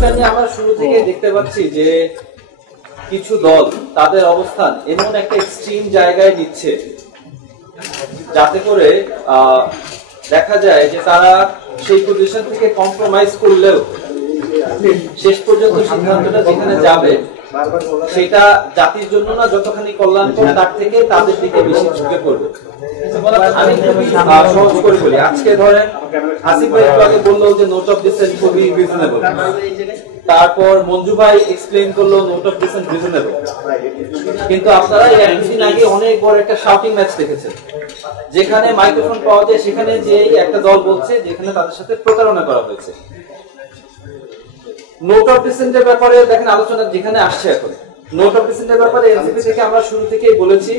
সংস্কার নিয়ে আমরা শুরু থেকে দেখতে পাচ্ছি যে কিছু দল তাদের অবস্থান এমন একটা এক্সট্রিম জায়গায় নিচ্ছে যাতে করে দেখা যায় যে তারা সেই পজিশন থেকে কম্প্রোমাইজ করলেও শেষ পর্যন্ত সিদ্ধান্তটা যেখানে যাবে সেটা জাতির জন্য না যতখানি কল্যাণকর তার থেকে তাদের দিকে বেশি ঝুঁকে পড়বে। আমি খুবই সহজ করে বলি, আজকে ধরেন আসিফ ভাই একটু আগে বললো যে নোট অফ ডিসেন্ট খুবই রিজনেবল, তারপর মঞ্জু ভাই এক্সপ্লেইন করলো নোট অফ ডিসেন্ট রিজনেবল, কিন্তু আপনারা একদিন আগে অনেক বড় একটা শাউটিং ম্যাচ দেখেছেন যেখানে মাইক্রোফোন পাওয়া যায়, সেখানে যে একটা দল বলছে যেখানে তাদের সাথে প্রতারণা করা হয়েছে। নোট অফ ডিসেন্টের ব্যাপারে দেখেন আলোচনা যেখানে আসছে এখন, নোট অফ ডিসেন্টের ব্যাপারে এনসিপি থেকে আমরা শুরু থেকেই বলেছি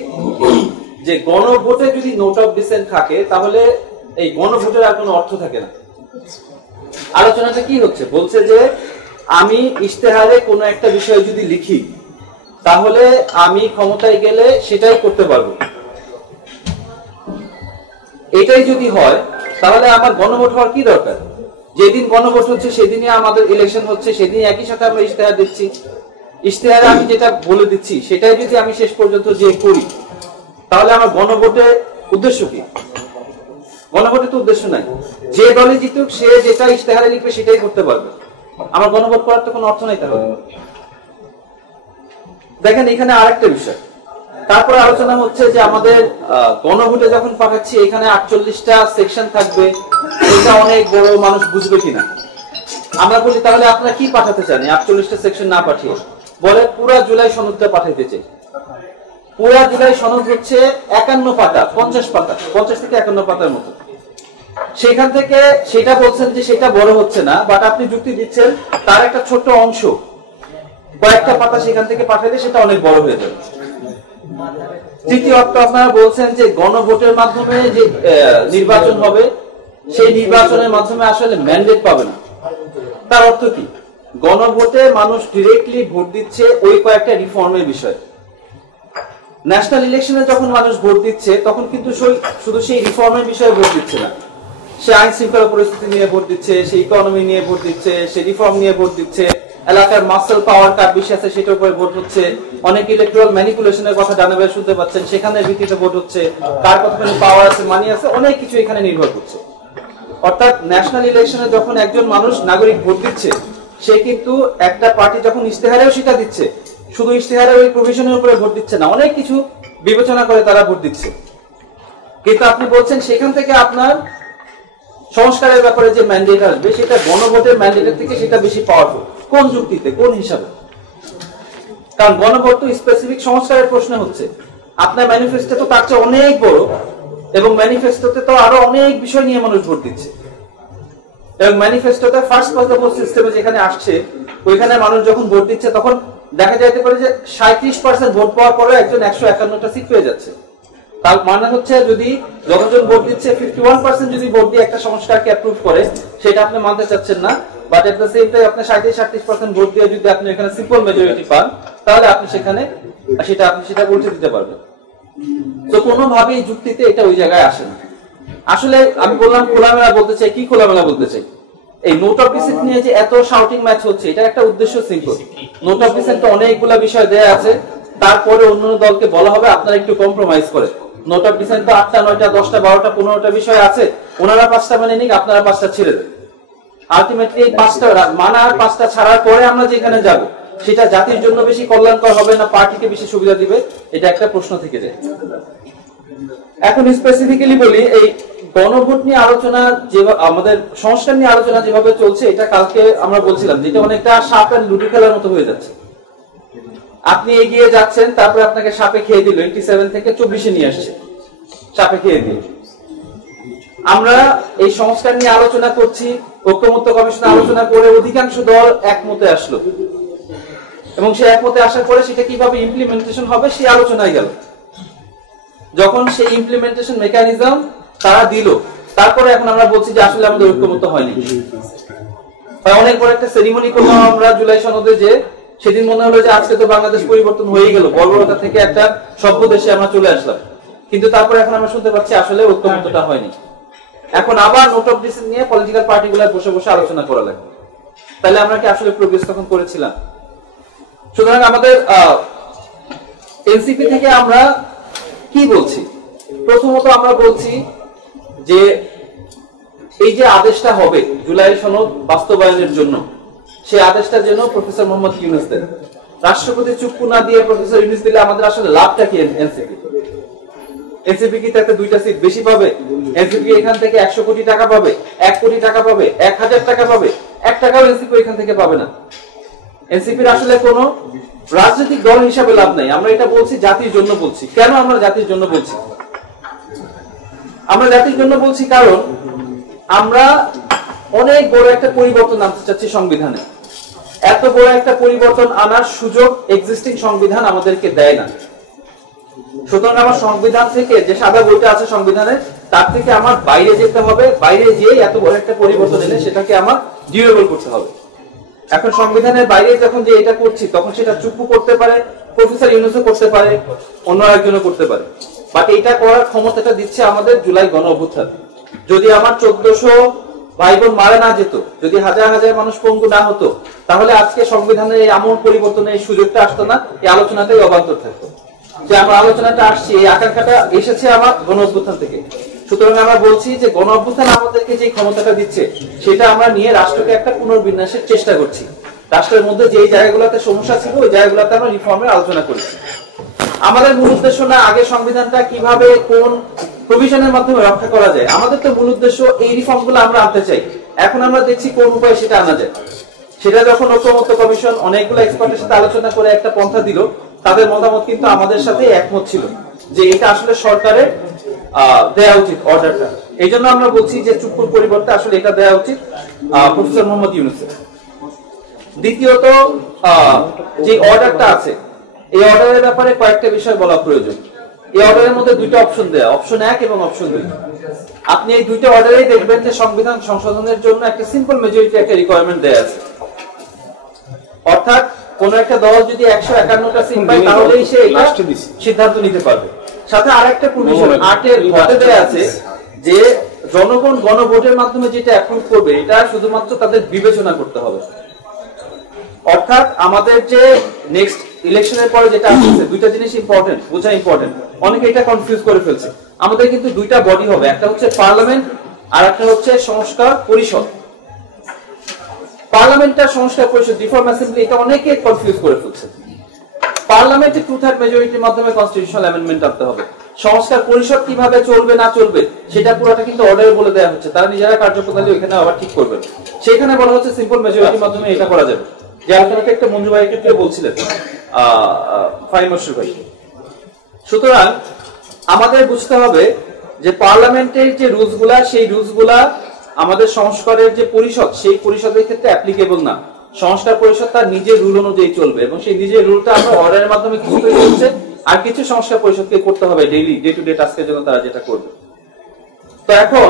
যে গণভোটে যদি নোট অফ ডিসেন্ট থাকে তাহলে এই গণভোটের আর কোনো অর্থ থাকে না। আলোচনাটা কি হচ্ছে, বলছে যে আমি ইশতেহারে কোনো একটা বিষয় যদি লিখি তাহলে আমি ক্ষমতায় গেলে সেটাই করতে পারবো, এটাই যদি হয় তাহলে আমার গণভোট হওয়ার কি দরকার? যেদিন গণভোট হচ্ছে সেদিনই আমাদের ইলেকশন হচ্ছে, সেদিন একই সাথে আমরা ইশতেহার দিচ্ছি, ইশতেহারে আমি যেটা বলে দিচ্ছি সেটাই যদি আমি শেষ পর্যন্ত যে করি তাহলে আমার গণভোটের উদ্দেশ্য কি? গণভোটের তো উদ্দেশ্য নাই, যে দলে জিতুক সে যেটা ইশতেহারে লিখবে সেটাই করতে পারবে, আমার গণভোট করার তো কোনো অর্থ নাই। তাহলে দেখেন এখানে আরেকটা বিষয়, তারপরে আলোচনা হচ্ছে যে আমাদের গণভোটে যখন পাঠাচ্ছি এখানে 48টা সেকশন থাকবে, এটা অনেক বড় মানুষ বুঝবে কিনা। আমরা বলি তাহলে আপনারা কি পাঠাতে চান 48টা সেকশন না পাঠিয়ে? বলে পুরা জুলাই সনদটা পাঠাইতে চাই। পুরা জুলাই সনদ হচ্ছে 51 পাতা, 50 পাতা, 50 থেকে 51 পাতার মতো। সেখান থেকে সেটা বলছেন যে সেটা বড় হচ্ছে না, বাট আপনি যুক্তি দিচ্ছেন তার একটা ছোট অংশ কয়েকটা পাতা সেখান থেকে পাঠাইলে সেটা অনেক বড় হয়ে যাবে। তৃতীয়ত আপনারা বলছেন যে গণভোটের মাধ্যমে যে নির্বাচন হবে সেই নির্বাচনের মাধ্যমে আসলে ম্যান্ডেট পাবে না। তার অর্থ কি? গণভোটে মানুষ ডিরেক্টলি ভোট দিচ্ছে ওই কয়েকটা রিফর্মের বিষয়ে। ন্যাশনাল ইলেকশনে যখন মানুষ ভোট দিচ্ছে তখন কিন্তু শুধু সেই রিফর্মের বিষয়ে ভোট দিচ্ছে না, সে আইন শৃঙ্খলা পরিস্থিতি নিয়ে ভোট দিচ্ছে, সে ইকোনমি নিয়ে ভোট দিচ্ছে, সে রিফর্ম নিয়ে ভোট দিচ্ছে, এলাকার মাসল পাওয়ার কার বেশি আছে সেটার উপরে ভোট হচ্ছে, অনেক ইলেকট্রাল ম্যানিপুলেশনের কথা জানাবে শুনতে পাচ্ছেন, সেখানে ভিত্তিতে ভোট হচ্ছে, কার কতখানি পাওয়ার আছে মানি আছে, অনেক কিছু এখানে নির্ভর করছে। অর্থাৎ ন্যাশনাল ইলেকশনে যখন একজন মানুষ নাগরিক ভোট দিচ্ছে সে কিন্তু একটা পার্টি যখন ইশতেহারেও সেটা দিচ্ছে, শুধু ইশতেহারের ওই প্রভিশনের উপরে ভোট দিচ্ছে না, অনেক কিছু বিবেচনা করে তারা ভোট দিচ্ছে। কিন্তু আপনি বলছেন সেখান থেকে আপনার সংস্কারের ব্যাপারে যে ম্যান্ডেট আসবে সেটা গণভোটের ম্যান্ডেটের থেকে সেটা বেশি পাওয়ারফুল। কোন যুক্তিতে, কোন হিসাবে? কারণ গণভোট তো স্পেসিফিক সংস্কারের প্রশ্ন হচ্ছে, আপনার ম্যানিফেস্টো তো তার চেয়ে অনেক বড়, এবং ম্যানিফেস্টোতে তো আরো অনেক বিষয় নিয়ে মানুষ ভোট দিচ্ছে, এবং ম্যানিফেস্টোতে ফার্স্ট পাস দ্য ভোট সিস্টেমে যেখানে আসছে ওইখানে মানুষ যখন ভোট দিচ্ছে তখন দেখা যাইতে পারে যে 37% ভোট পাওয়ার পরে একজন 151টা সিট পেয়ে যাচ্ছে। তার মানে হচ্ছে যদি যতজন ভোট দিচ্ছে 51% যদি ভোট দিয়ে একটা সংস্কারকে অ্যাপ্রুভ করে সেটা আপনি মানতে চাচ্ছেন না, but at the same time আপনি 37-38% ভোট দিয়ে যদি আপনি এখানে সিম্পল মেজরিটি পান তাহলে আপনি সেখানে সেটা উল্টে দিতে পারবেন। তো কোনোভাবেই যুক্তিতে এটা ওই জায়গায় আসে না। আসলে আমি বললাম খোলামেলা বলতে চাই, কি খোলামেলা বলতে চাই, এই নোট অফ ডিসেন্ট নিয়ে যে এত শাউটিং ম্যাচ হচ্ছে এটা একটা উদ্দেশ্য সিম্পল। নোট অফ ডিসেন্ট তো অনেকগুলো বিষয় দেয়া আছে, তারপরে অন্য দলকে বলা হবে আপনারা একটু কম্প্রোমাইজ করে। নোট অফ ডিসেন্ট তো 8টা 9টা 10টা 12টা 15টা বিষয় আছে, ওনারা 5টা মানে নিক, আপনারা 5টা ছেড়ে দেন। আলটিমেটলি এই 5টা মানা আর 5টা ছাড়ার পরে আমরা যেখানে যাব সেটা জাতির জন্য বেশি কল্যাণকর হবে না পার্টিকে বেশি সুবিধা দিবে, এটা একটা প্রশ্ন থেকে যায়। এখন স্পেসিফিক্যালি বলি, এই গণভোট নিয়ে আলোচনা যে আমাদের সংস্কার নিয়ে আলোচনা যেভাবে চলছে এটা কালকে আমরা বলছিলাম যেটা অনেকটা সাপ এন্ড লুডো খেলার মতো হয়ে যাচ্ছে। আপনি এগিয়ে যাচ্ছেন, তারপরে আপনাকে সাপে খেয়ে দিল, 87 থেকে 24-এ নিয়ে আসছে, সাপে খেয়ে দিল। আমরা এই সংস্কার নিয়ে আলোচনা করছি, ঐক্যমত্য কমিশনে আলোচনা করে অধিকাংশ দল একমতে আসলো, এবং সেই একমতে আসার পরে সেটা কিভাবে ইমপ্লিমেন্টেশন হবে সেই আলোচনায় গেল। যখন সেই ইমপ্লিমেন্টেশন মেকানিজম তারা দিল, তারপরে এখন আমরা বলছি যে আসলে আমাদের ঐক্যমত্য হয়নি। অনেক বড় একটা সেরিমনি করলাম আমরা জুলাই সনদে, যে সেদিন মনে হলো যে আজকে তো বাংলাদেশ পরিবর্তন হয়ে গেল, বর্বরতা থেকে একটা সভ্য দেশে আমরা চলে আসলাম, কিন্তু তারপরে এখন আমরা শুনতে পাচ্ছি আসলে ঐক্যমত্যটা হয়নি। এখন আবার নোট অফ ডিসেন্ট নিয়ে পলিটিক্যাল পার্টিগুলো বসে বসে আলোচনা করা লাগবে। তাহলে আমরা কি আসলে প্রোগ্রেস তখন করেছিলাম? সুতরাং আমাদের এনসিপি থেকে আমরা কি বলছি? প্রথমত আমরা বলছি যে এই যে আদেশটা হবে জুলাই সনদ বাস্তবায়নের জন্য, সেই আদেশটা যেন প্রফেসর মোহাম্মদ ইউনূস দেন। রাষ্ট্রপতি চুক্তি না দিয়ে প্রফেসর ইউনূস দিলে আমাদের আসলে লাভটা কি? এনসিপি কি তাতে 2টা সিট বেশি পাবে? এনসিপি এখান থেকে 100 কোটি টাকা পাবে, 1 কোটি টাকা পাবে, 1000 টাকা পাবে? 1 টাকাও এনসিপি এখান থেকে পাবে না। এনসিপির আসলে কোনো রাজনৈতিক দল হিসাবে লাভ নাই। আমরা এটা বলছি জাতির জন্য বলছি। কেন আমরা জাতির জন্য বলছি? আমরা জাতির জন্য বলছি কারণ আমরা অনেক বড় একটা পরিবর্তন আনতে চাচ্ছি সংবিধানে। এত বড় একটা পরিবর্তন আনার সুযোগ এক্সিস্টিং সংবিধান আমাদেরকে দেয় না। সুতরাং আমার সংবিধান থেকে যে সাদা বইটা আছে সংবিধানে, তার থেকে আমার বাইরে যেতে হবে। বাইরে গিয়ে এত বড় একটা পরিবর্তন এনে সেটাকে আমার ডিউরেবল করতে হবে। এখন সংবিধানের বাইরে যখন যে এটা করছি, তখন সেটা চুক্তি করতে পারে প্রফেসর ইউনূসও করতে পারে, অন্য একজনও করতে পারে। বাট এটা করার ক্ষমতাটা দিচ্ছে আমাদের জুলাই গণ অভ্যুত্থান। যদি আমার 1400 ভাই বোন মারা না যেত, যদি হাজার হাজার মানুষ পঙ্গু না হতো, তাহলে আজকে সংবিধানের এই আমূল পরিবর্তনের এই সুযোগটা আসতো না, এই আলোচনাটাই অবান্তর থাকতো। যে আমার আলোচনাটা আসছে, এই আকাঙ্ক্ষাটা এসেছে আমার গণ অভ্যুত্থান থেকে। সুতরাং আমরা বলছি যে গণ অভ্যুত্থান আমাদেরকে যে ক্ষমতাটা দিচ্ছে, সেটা আমরা নিয়ে রাষ্ট্রকে একটা পুনর্বিন্যাসের চেষ্টা করছি। রাষ্ট্রের মধ্যে যে জায়গাগুলোতে সমস্যা ছিল, ওই জায়গাগুলোতে আমরা রিফর্মের আলোচনা করেছি। আমাদের মূল উদ্দেশ্য না আগে সংবিধানটা কিভাবে কোন প্রভিশনের মাধ্যমে রক্ষা করা যায়। আমাদের তো মূল উদ্দেশ্য এই রিফর্মগুলো আমরা আনতে চাই। এখন আমরা দেখছি কোন উপায়ে সেটা আনা যায়। সেটা যখন ঐক্যমত্য কমিশন অনেকগুলো এক্সপার্টের সাথে আলোচনা করে একটা পন্থা দিল, তাদের মতামত কিন্তু আমাদের সাথে একমত ছিল যে এটা আসলে সরকারের দেয়া উচিত অর্ডারটা। এই জন্য আমরা বলছি যে চুক্তির পরিবর্তে আসলে এটা দেয়া উচিত প্রফেসর মোহাম্মদ ইউনূসের। দ্বিতীয়ত, যে অর্ডারটা আছে, এই অর্ডারের ব্যাপারে কয়েকটা বিষয় বলা প্রয়োজন। এই অর্ডারের মধ্যে 2টা অপশন দেয়া, অপশন 1 এবং অপশন 2। আপনি এই 2টা অর্ডারেই দেখবেন যে সংবিধান সংশোধনের জন্য একটা সিম্পল মেজরিটি একটা রিকোয়ারমেন্ট দেয়া আছে। অর্থাৎ কোন একটা দল যদি 151টা সিট পায়, তাহলেই সে এটা সিদ্ধান্ত নিতে পারবে। সাথে আরেকটা প্রভিশন 8 এর ঘটে দেয়া আছে যে জনগণ গণভোটের মাধ্যমে যেটা অ্যাপ্রুভ করবে, এটা শুধুমাত্র তাদের বিবেচনা করতে হবে। অর্থাৎ আমাদের যে নেক্সট ইলেকশনের পরে যেটা আসছে, 2টা জিনিস ইম্পর্টেন্ট, বোঝা ইম্পর্টেন্ট। অনেকে এটা কনফিউজ করে ফেলছে। আমাদের কিন্তু 2টা বডি হবে, একটা হচ্ছে পার্লামেন্ট আর একটা হচ্ছে সংস্কার পরিষদ। পার্লামেন্টার সংস্কার পরিষদ, রিফর্ম অ্যাসেম্বলি, এটা অনেকে কনফিউজ করে ফেলছে। পার্লামেন্টে 2/3 মেজরিটির মাধ্যমে কনস্টিটিউশনাল অ্যামেন্ডমেন্ট আনতে হবে। সংস্কার পরিষদ কিভাবে চলবে না চলবে সেটা পুরোটা কিন্তু অর্ডারে বলে দেওয়া হচ্ছে। তারা নিজেরা কার্যপ্রণালী ওইখানে আবার ঠিক করবে। সেখানে বলা হচ্ছে সিম্পল মেজরিটির মাধ্যমে এটা করা যাবে। যে আলোচনাটা একটা মঞ্জু ভাই ক্ষেত্রে বলছিলেন, ফাহিম মশরুফ ভাই। সুতরাং আমাদের বুঝতে হবে যে পার্লামেন্টের যে রুলসগুলা, সেই রুলসগুলা আমাদের সংস্কারের যে পরিষদ, সেই পরিষদের ক্ষেত্রে অ্যাপ্লিকেবল না। সংস্কার পরিষদ তার নিজের রুল অনুযায়ী চলবে এবং সেই নিজের রুলটা আমরা অর্ডারের মাধ্যমে কিছু তৈরি হচ্ছে, আর কিছু সংস্কার পরিষদকে করতে হবে ডেইলি ডে টু ডে টাস্কের জন্য তারা যেটা করবে। তো এখন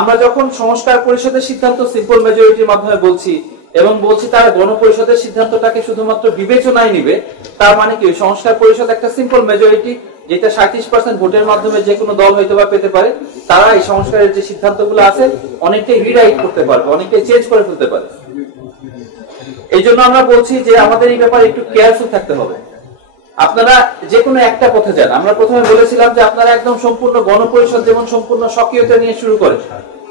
আমরা যখন সংস্কার পরিষদের সিদ্ধান্ত সিম্পল মেজরিটির মাধ্যমে বলছি এবং বলছি তারা গণপরিষদের সিদ্ধান্তটাকে শুধুমাত্র বিবেচনায় নিবে, তার মানে কি সংস্কার পরিষদ একটা সিম্পল মেজরিটি, যেটা 37% ভোটের মাধ্যমে যে কোনো দল হয়তো বা পেতে পারে, তারা এই সংস্কারের যে সিদ্ধান্তগুলো আছে অনেকটাই রিরাইট করতে পারবে, অনেকটাই চেঞ্জ করে ফেলতে পারে। এই জন্য আমরা বলছি যে আমাদের এই ব্যাপারে একটু কেয়ারফুল থাকতে হবে। আপনারা যে কোনো একটা পথে যান। আমরা প্রথমে বলেছিলাম যে আপনারা একদম সম্পূর্ণ গণপরিষদ যেমন সম্পূর্ণ সক্রিয়তা নিয়ে শুরু করে,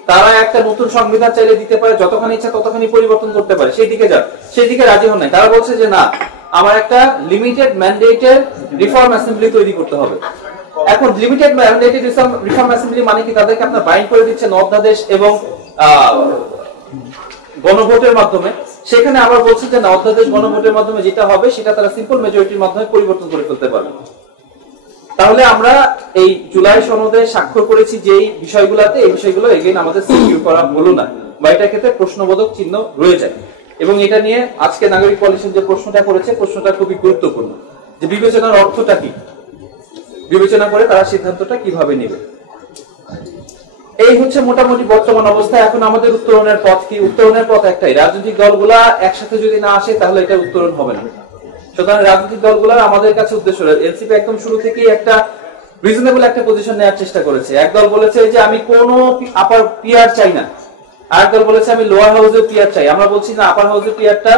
তারা একটা নতুন সংবিধান চাইলে দিতে পারে, যতখানি ইচ্ছা ততখানি পরিবর্তন করতে পারে, সেই দিকে যান। সেই দিকে রাজি হন নাই। তারা বলছে যে না, আমার একটা লিমিটেড ম্যান্ডেটের রিফর্ম অ্যাসেম্বলি তৈরি করতে হবে। এখন লিমিটেড ম্যান্ডেটের রিফর্ম অ্যাসেম্বলি মানে কি? তাদেরকে আপনার বাইন্ড করে দিচ্ছেন অধ্যাদেশ এবং গণভোটের মাধ্যমে। সেখানে আমরা বলছি যে না, অধ্যাদেশ গণভোটের মাধ্যমে যেটা হবে সেটা তারা সিম্পল মেজরিটির মাধ্যমে পরিবর্তন করে ফেলতে পারবে। তাহলে আমরা এই জুলাই সনদে স্বাক্ষর করেছি যে বিষয়গুলোতে, এই বিষয়গুলো এগেইন আমাদের সিকিউর করা হলো না, বা এটার ক্ষেত্রে প্রশ্নবোধক চিহ্ন রয়ে যায়। এবং এটা নিয়ে আজকে নাগরিক কমিশন যে প্রশ্নটা করেছে, প্রশ্নটা খুবই গুরুত্বপূর্ণ, যে বিবেচনার অর্থটা কি, বিবেচনা করে তারা সিদ্ধান্তটা কিভাবে নেবে। এই হচ্ছে মোটামুটি বর্তমান অবস্থা। এখন আমাদের উত্তরণের পথ কি? উত্তরণের পথ একটাই, রাজনৈতিক দলগুলা একসাথে যদি না আসে তাহলে এটা উত্তরণ হবে না। সুতরাং রাজনৈতিক দলগুলোর আমাদের কাছে উদ্দেশ্য, এনসিপি একদম শুরু থেকেই একটা রিজনেবল একটা পজিশন নেওয়ার চেষ্টা করেছে। এক দল বলেছে যে আমি কোনো আপার পিআর চাই না, আর দল বলেছে আমি লোয়ার হাউসে পিয়ার চাই। আমরা বলছি না, আপার হাউসে পিয়ারটা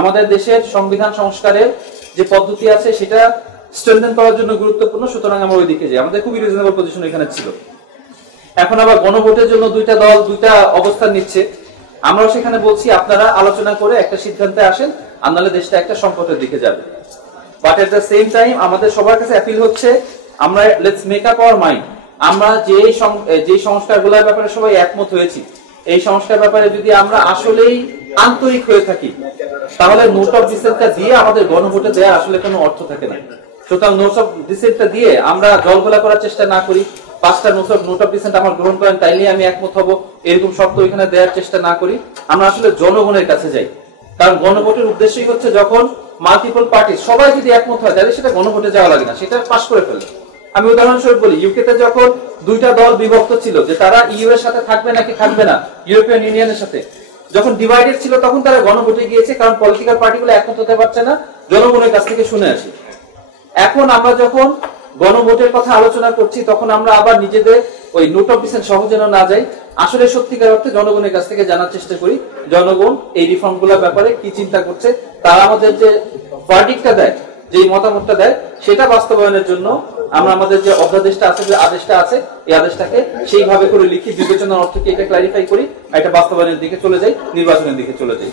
আমাদের দেশের সংবিধান সংস্কারের যে পদ্ধতি আছে সেটা স্ট্রেনথেন করার জন্য গুরুত্বপূর্ণ, সুতরাং আমরা ওই দিকে যাই। আমাদের খুবই রিজনেবল পজিশন এখানে ছিল। এখন আবার গণভোটের জন্য দুইটা দল দুইটা অবস্থান নিচ্ছে। আমরাও সেখানে বলছি আপনারা আলোচনা করে একটা সিদ্ধান্তে আসেন, আর নাহলে দেশটা একটা সংকটের দিকে যাবে। But at the same time আমাদের সবার কাছে অ্যাপিল হচ্ছে, আমরা let's make up our mind. আমরা যে সংস্কারগুলোর ব্যাপারে সবাই একমত হয়েছি, এই সংস্কার ব্যাপারে যদি আমরা আসলেই আন্তরিক হয়ে থাকি, তাহলে নোট অফ ডিসেন্টটা দিয়ে আমাদের গণভোটে দেওয়ার আসলে কোনো অর্থ থাকে না। সুতরাং নোট অফ ডিসেন্টটা দিয়ে আমরা জলঘোলা করার চেষ্টা না করি, 5টা নোট অফ ডিসেন্ট আমার গ্রহণ করেন তাইলে আমি একমত হব, এরকম শর্ত এখানে দেওয়ার চেষ্টা না করি। আমরা আসলে জনগণের কাছে যাই। কারণ গণভোটের উদ্দেশ্যই হচ্ছে যখন মাল্টিপল পার্টি সবাই যদি একমত হয় তাহলে সেটা গণভোটে যাওয়া লাগে না, সেটা পাস করে ফেলে। আমি উদাহরণস্বরূপ বলি, ইউকেতে যখন দুইটা দল বিভক্ত ছিল যে তারা ইউ এর সাথে থাকবে নাকি থাকবে না, ইউরোপিয়ান ইউনিয়নের সাথে যখন ডিভাইডেড ছিল, তখন তারা গণভোটে গিয়েছে, কারণ পলিটিক্যাল পার্টিগুলো একমত হতে পারছে না। জনগণের কাছ থেকে শুনে আসি। এখন আমরা যখন গণভোটের কথা আলোচনা করছি, তখন আমরা আবার নিজেদের ওই নোট অফ ডিসেন্ট সহ যেন না যাই, আসলে সত্যিকার অর্থে জনগণের কাছ থেকে জানার চেষ্টা করি জনগণ এই রিফর্ম গুলোর ব্যাপারে কি চিন্তা করছে। তারা আমাদের যে ভার্ডিক্টটা দেয়, যে মতামতটা দেয়, সেটা বাস্তবায়নের জন্য আমরা আমাদের যে অধ্যাদেশটা আছে, যে আদেশটা আছে, এই আদেশটাকে সেইভাবে করে লিখি, বিবেচনার অর্থকে এটা ক্লারিফাই করি, এটা বাস্তবায়নের দিকে চলে যাই, নির্বাচনের দিকে চলে যাই।